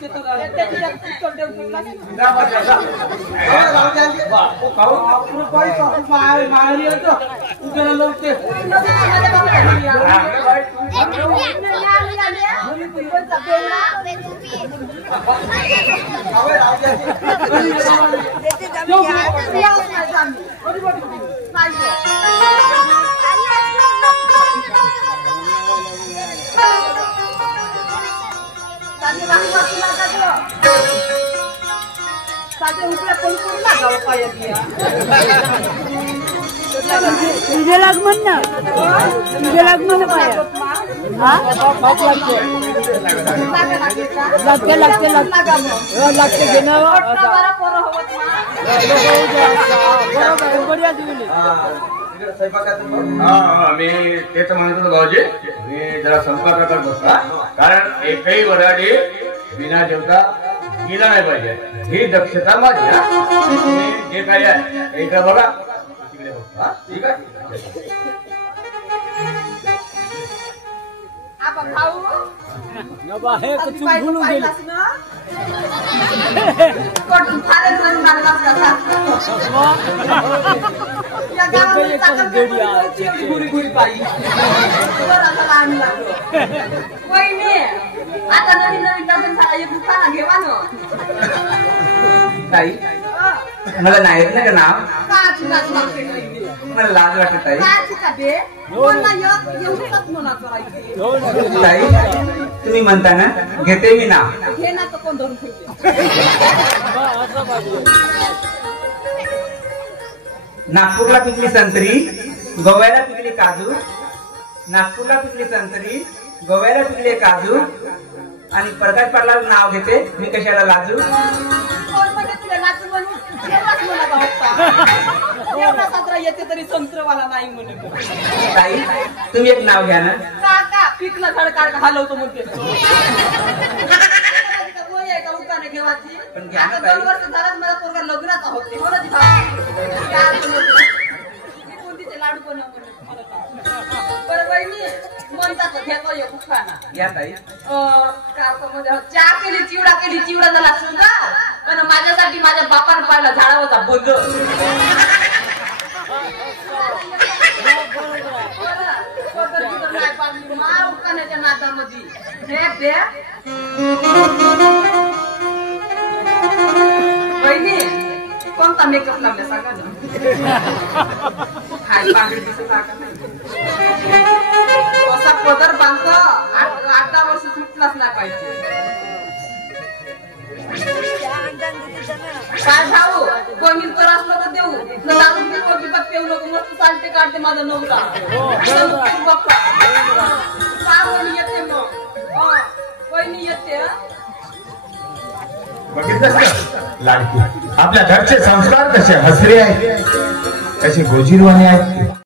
ते तर त्याच्या छोटे उठला ना बजाजा राव जागे ओ काऊ आपण पैसा मारी होतो तुझ्या लोकते तुझे लागमन ना पाया लागते घेणं मी तेच म्हणत होतो भाऊजी मी जरा संपर्क करत होता कारण एकही वराडी बिना जेवता गेला नाही पाहिजे ही दक्षता माझी जे काही आहे एकदा बघा तिकडे बघा ठीक आहे आता नवीन नवीन लग्न झाला एक दुकाना घेवा ना ताई मला नाही येत ना का नाव काची काची मला लाज वाटत ताई का बे कोणला एवढंच म्हणा करायची ताई तुम्ही म्हणता ना घेते मी नाव हे ना तर कोण धरून ठेवते नागपूरला पिकली संत्री गोव्याला पिकली काजू नागपूरला पिकली संत्री गोव्याला पिकले काजू आणि प्रकाश पाटला नाव घेते मी कशाला लाजू कोण म्हणजे तुला नाचू म्हणून एवढाच मला भावता एवढा साजरा येते तरी संत्रवाला नाही म्हणून ताई तुम्ही एक नाव घ्या ना काका पिकलं झाड काढ हलवतो म्हणते वय आहे का उकाने घेवाची पण घ्या ना आता ताई. 2 वर्ष झालं मला पोरगा लग्नाचा होते हो ना ती कोणतीचे लाडू पण बरं बहिणी म्हणतात घेतो ये उखाना या ताई चहा केली चिवडा झाला सुद्धा पण माझ्यासाठी माझ्या बापानं पाहिला झाडा होता बग उखाण्याच्या नादामध्ये बहिणी कोणता मेकअप लावला सांगा ना हाय पांढरी दिसत असा पदर बांधतो 8 वर्ष सुटलाच नाही पाहिजे काय भाऊ कोणी तर असलं तर देऊ दारू पितो पेऊ नको मस्त चालते काढते माझा नवरा बाप्पा कोणी येते मग कोणी येते बघितलं लाडकी आपल्या घरचे संस्कार कसे हसरे आहेत कसे गोजीरवाणे आहेत